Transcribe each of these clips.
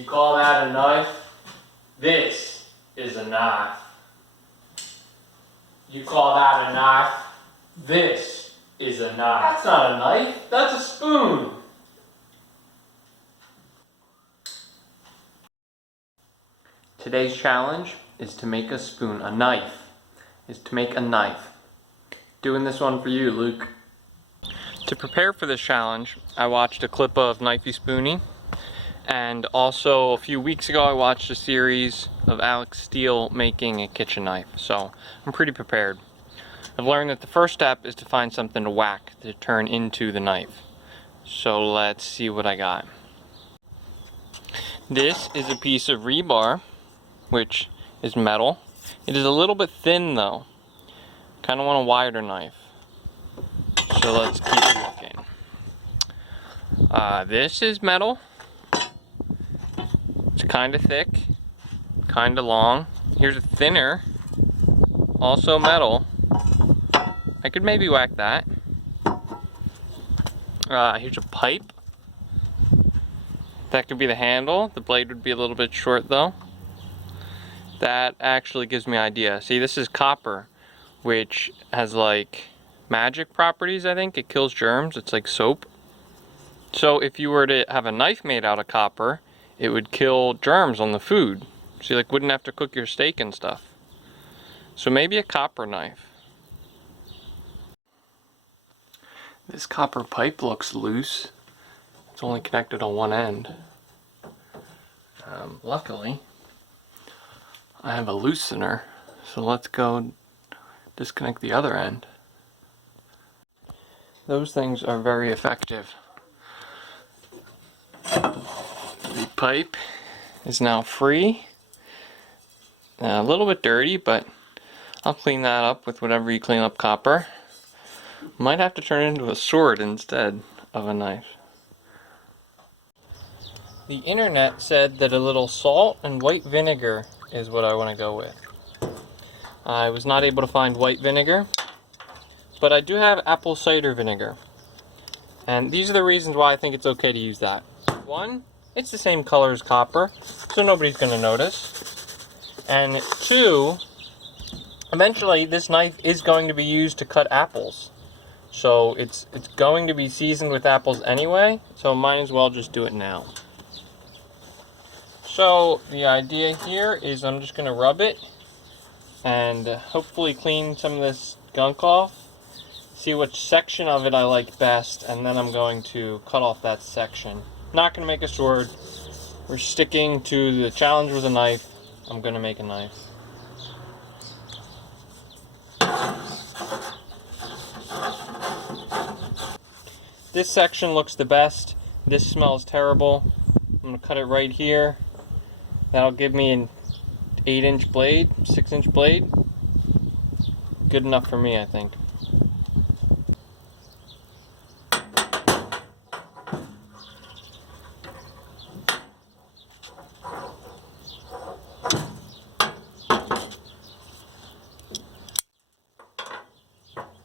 You call that a knife? This is a knife. You call that a knife? This is a knife. That's not a knife, that's a spoon. Today's challenge is to make a spoon. A knife is to make a knife. Doing this one for you, Luke. To prepare for this challenge, I watched a clip of Knifey Spoony, and also a few weeks ago I watched a series of Alex Steele making a kitchen knife, so I'm pretty prepared. I've learned that the first step is to find something to whack to turn into the knife. So let's see what I got. This is a piece of rebar, which is metal. It is a little bit thin though. Kind of want a wider knife. So let's keep looking. This is metal. It's kind of thick, kind of long. Here's a thinner, also metal. I could maybe whack that. Here's a pipe. That could be the handle. The blade would be a little bit short though. That actually gives me an idea. See, this is copper, which has like magic properties, I think. It kills germs. It's like soap. So if you were to have a knife made out of copper, it would kill germs on the food. So you like wouldn't have to cook your steak and stuff. So maybe a copper knife. This copper pipe looks loose. It's only connected on one end. Luckily, I have a loosener. So let's go disconnect the other end. Those things are very effective. The pipe is now free. A little bit dirty, but I'll clean that up with whatever you clean up copper. Might have to turn it into a sword instead of a knife. The internet said that a little salt and white vinegar is what I want to go with. I was not able to find white vinegar, but I do have apple cider vinegar. And these are the reasons why I think it's okay to use that. One, it's the same color as copper, so nobody's going to notice. And two, eventually this knife is going to be used to cut apples. So it's going to be seasoned with apples anyway, so might as well just do it now. So the idea here is I'm just going to rub it and hopefully clean some of this gunk off. See which section of it I like best, and then I'm going to cut off that section. Not going to make a sword. We're sticking to the challenge with a knife. I'm going to make a knife. This section looks the best. This smells terrible. I'm going to cut it right here. That'll give me an 8-inch blade, 6-inch blade. Good enough for me, I think.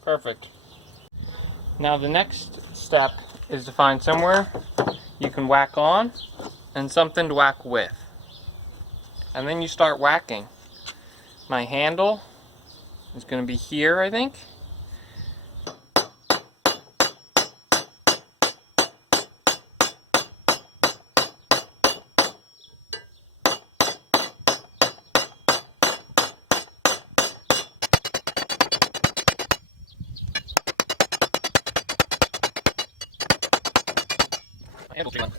Perfect. Now the next step is to find somewhere you can whack on and something to whack with. And then you start whacking. My handle is going to be here, I think. My handle's big.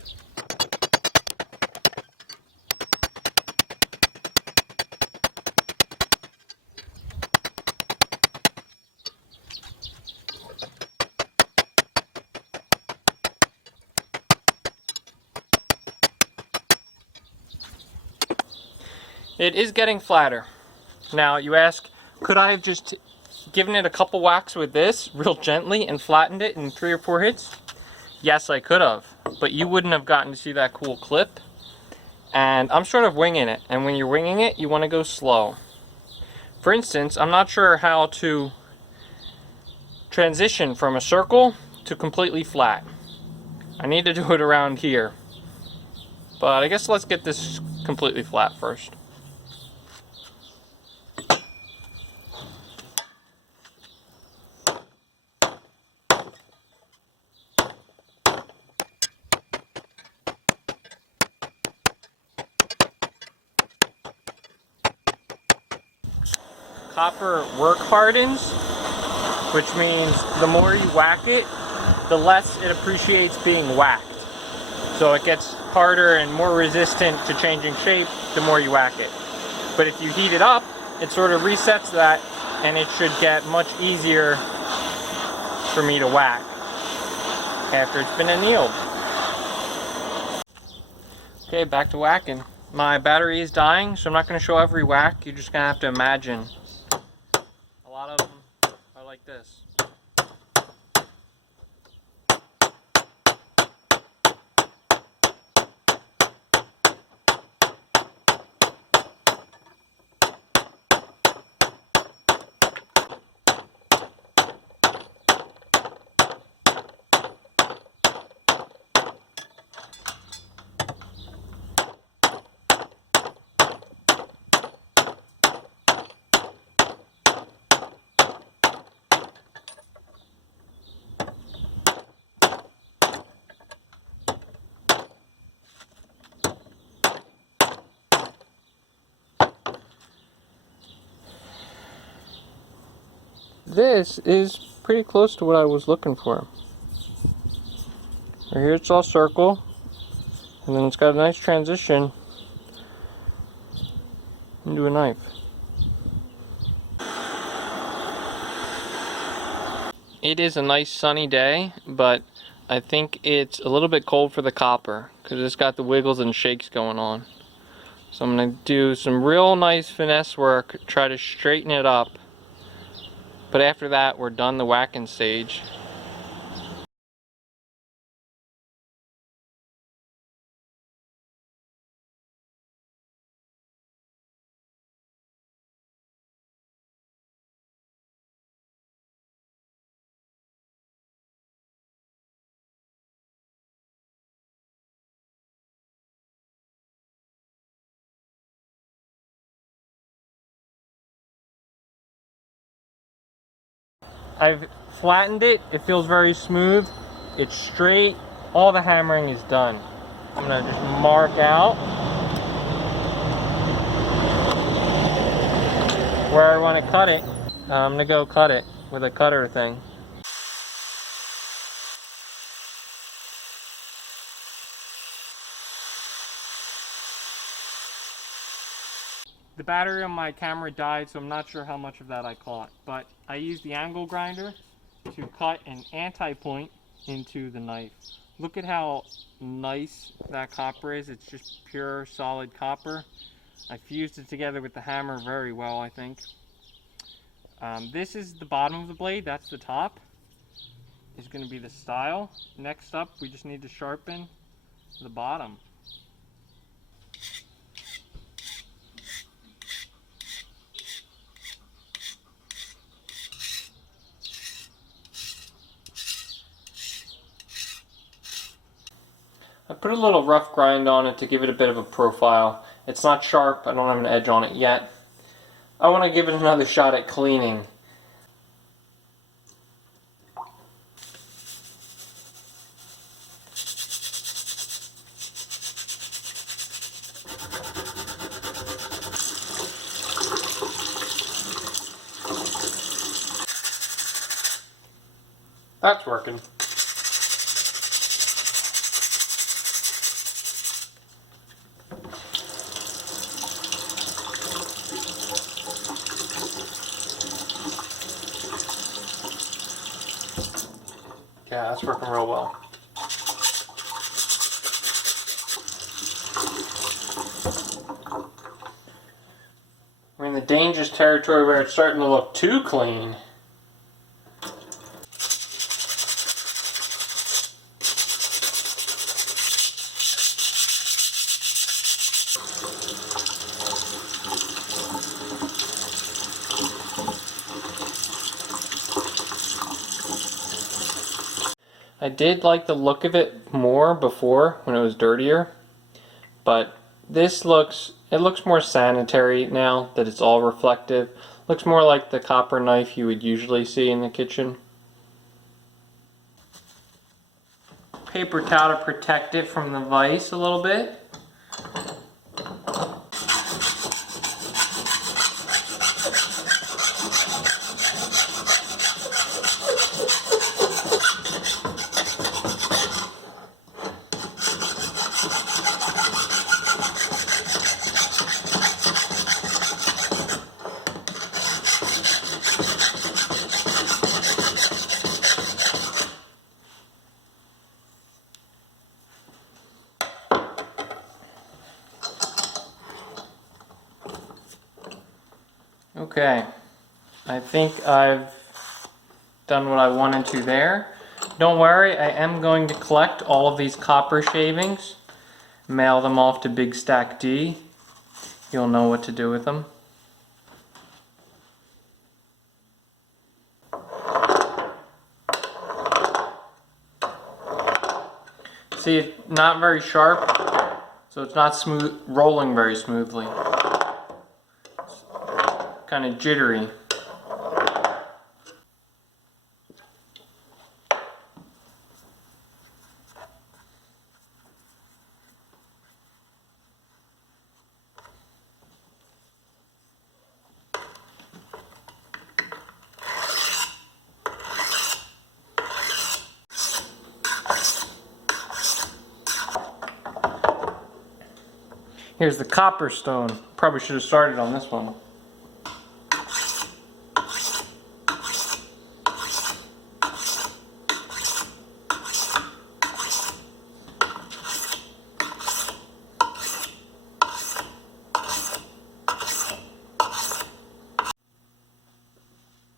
It is getting flatter. Now you ask, could I have just given it a couple whacks with this real gently and flattened it in 3 or 4 hits? Yes, I could have, but you wouldn't have gotten to see that cool clip. And I'm sort of winging it, and when you're winging it, you want to go slow. For instance, I'm not sure how to transition from a circle to completely flat. I need to do it around here. But I guess let's get this completely flat first. Copper work hardens, which means the more you whack it, the less it appreciates being whacked. So it gets harder and more resistant to changing shape the more you whack it. But if you heat it up, it sort of resets that, and it should get much easier for me to whack after it's been annealed. Okay, back to whacking. My battery is dying, so I'm not going to show every whack. You're just going to have to imagine. A lot of them are like this. This is pretty close to what I was looking for. Right here it's all circle, and then it's got a nice transition into a knife. It is a nice sunny day, but I think it's a little bit cold for the copper because it's got the wiggles and shakes going on. So I'm going to do some real nice finesse work, try to straighten it up. But after that, we're done the whacking stage. I've flattened it. It feels very smooth. It's straight. All the hammering is done. I'm going to just mark out where I want to cut it. I'm going to go cut it with a cutter thing. The battery on my camera died, so I'm not sure how much of that I caught. But I used the angle grinder to cut an anti-point into the knife. Look at how nice that copper is. It's just pure solid copper. I fused it together with the hammer very well, I think. This is the bottom of the blade. That's the top. Is going to be the style. Next up, we just need to sharpen the bottom. I put a little rough grind on it to give it a bit of a profile. It's not sharp, I don't have an edge on it yet. I want to give it another shot at cleaning. That's working. Yeah, that's working real well. We're in the dangerous territory where it's starting to look too clean. I did like the look of it more before when it was dirtier, But this looks more sanitary now that it's all reflective. Looks more like the copper knife you would usually see in the kitchen. Paper towel to protect it from the vise a little bit. Okay, I think I've done what I wanted to there. Don't worry, I am going to collect all of these copper shavings, mail them off to Big Stack D. You'll know what to do with them. See, it's not very sharp, so it's not smooth, rolling very smoothly. Kind of jittery. Here's the copper stone. Probably should have started on this one.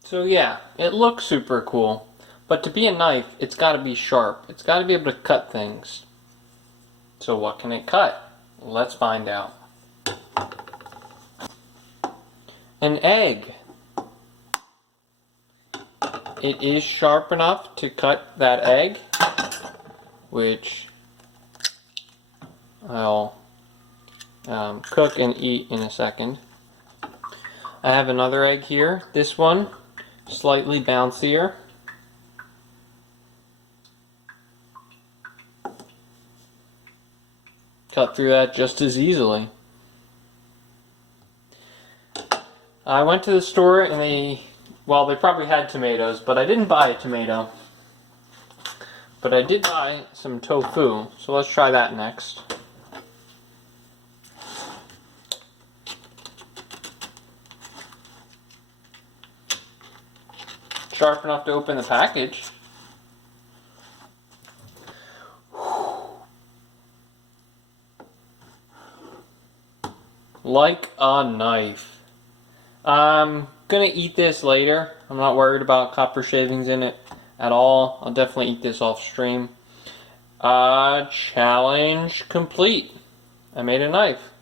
So yeah, it looks super cool, but to be a knife, it's got to be sharp. It's got to be able to cut things. So what can it cut? Let's find out. An egg. It is sharp enough to cut that egg, which I'll cook and eat in a second. I have another egg here. This one, slightly bouncier. Cut through that just as easily. I went to the store and they probably had tomatoes, but I didn't buy a tomato. But I did buy some tofu, so let's try that next. Sharp enough to open the package. Like a knife. I'm gonna eat this later. I'm not worried about copper shavings in it at all. I'll definitely eat this off stream. Challenge complete. I made a knife.